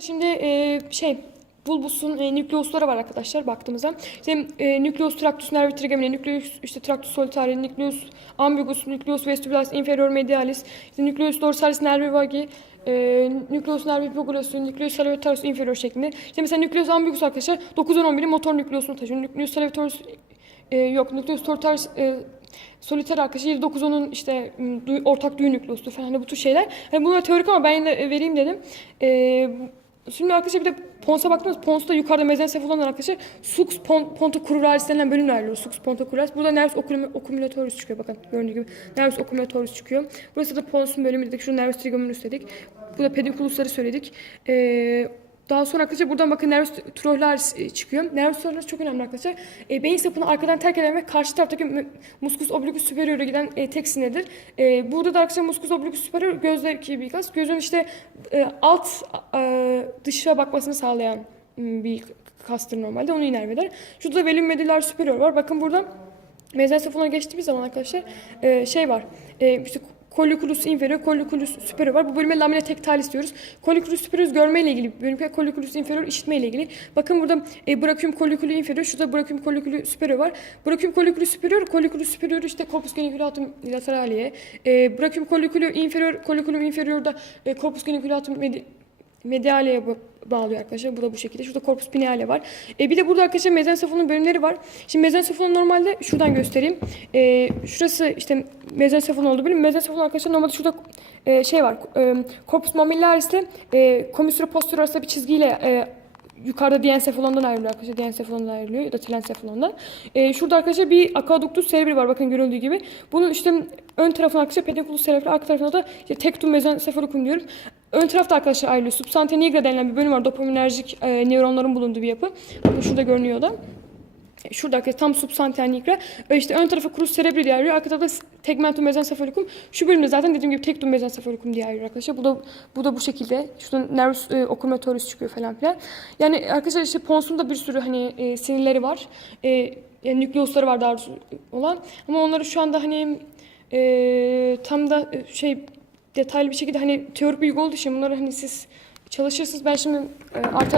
Şimdi e, şey bulbusun e, nükleusları var arkadaşlar baktığımızda. İşte e, nükleus tractus nervi trigemina, nükleus işte tractus solitari, nükleus ambiguus, nükleus vestibularis inferior medialis, işte nükleus dorsalis nervi vagi, e, nükleus nervi pugulus, nükleus salivatoris inferior şeklinde. İşte mesela nükleus ambiguus arkadaşlar 9-10-11'in motor nükleusunu taşıyor. Nükleus salivatoris e, yok nükleus tortaris e, soliter arkadaşı 9-10'un işte m, duy- ortak duyu nükleustur falan hani bu tür şeyler. Hani bunlar teorik ama ben yine de vereyim dedim. E, Şimdi arkadaşlar bir de Pons'a baktığımız Pons'ta yukarıda mezensefalan arkadaşlar Sux pon, pontocruralis denilen bölümle ayrılıyor. Sux pontocruralis. Burada nervus occumulatorius çıkıyor bakın gördüğünüz gibi. Nervus occumulatorius çıkıyor. Burası da Pons'un bölümü dedik. Şu nervus trigeminus dedik. Burada pedunculusları söyledik. Ee, daha sonra arkadaşlar buradan bakın nervus trochlearis e, çıkıyor. Nervus trochlearis çok önemli arkadaşlar. E, beyin sapını arkadan terk eden ve karşı taraftaki mu- muscus obliquus superior'a giden e, tek sinirdir. E, burada da arkadaşlar muscus obliquus superior gözdeki bir kas. Gözün işte e, alt e, dışa bakmasını sağlayan bir kastır normalde. Onu inerve eder. Şurada da velum medular superior var. Bakın burada mezensefalona geçtiğimiz zaman arkadaşlar e, şey var. E, işte Colliculus inferior, colliculus superior var. Bu bölüme lamina tectalis diyoruz. Colliculus superior görmeyle ilgili bir bölüm. Colliculus inferior işitmeyle ilgili. Bakın burada e, brachium colliculi inferior, şurada brachium colliculi superior var. Brachium colliculi superior, colliculus superior işte corpus geniculatum lateraliye. E, brachium colliculi inferior, colliculum inferior'da e, corpus geniculatum medi- medialeye bağlıyor arkadaşlar. Bu da bu şekilde. Şurada corpus pineale var. E, bir de burada arkadaşlar mezensefonun bölümleri var. Şimdi mezensefonun normalde şuradan göstereyim. E, şurası işte mezensefon olduğu bölüm. Mezensefon arkadaşlar normalde şurada e, şey var. E, corpus mammillaris ile e, commissura posterior arasında bir çizgiyle e, yukarıda diensefalondan ayrılıyor arkadaşlar. Diensefalondan ayrılıyor ya da trilensefalondan. E, şurada arkadaşlar bir aqueductus cerebri var bakın görüldüğü gibi. Bunun işte ön tarafına arkadaşlar pedunculus cerebri, arka tarafına da işte tectum mezencephalicum diyoruz. Ön tarafta arkadaşlar ayrılıyor. Substante nigra denilen bir bölüm var. Dopaminerjik e, nöronların bulunduğu bir yapı. Bakın şurada görünüyor da. E, Şurada arkadaşlar tam substante nigra. E, işte ön tarafa crus cerebri diye ayrılıyor. Arka tarafta tegmentum mezencephalicum. Şu bölümde zaten dediğim gibi tectum mezencephalicum diye ayrılıyor arkadaşlar. Bu da bu da bu şekilde. Şurada nervus e, oculatoris çıkıyor falan filan. Yani arkadaşlar işte Pons'un da bir sürü hani e, sinirleri var. E, yani nükleusları var daha doğrusu olan. Ama onları şu anda hani e, tam da e, şey detaylı bir şekilde hani teorik bilgi olduğu için bunları hani siz çalışırsınız. Ben şimdi e, arter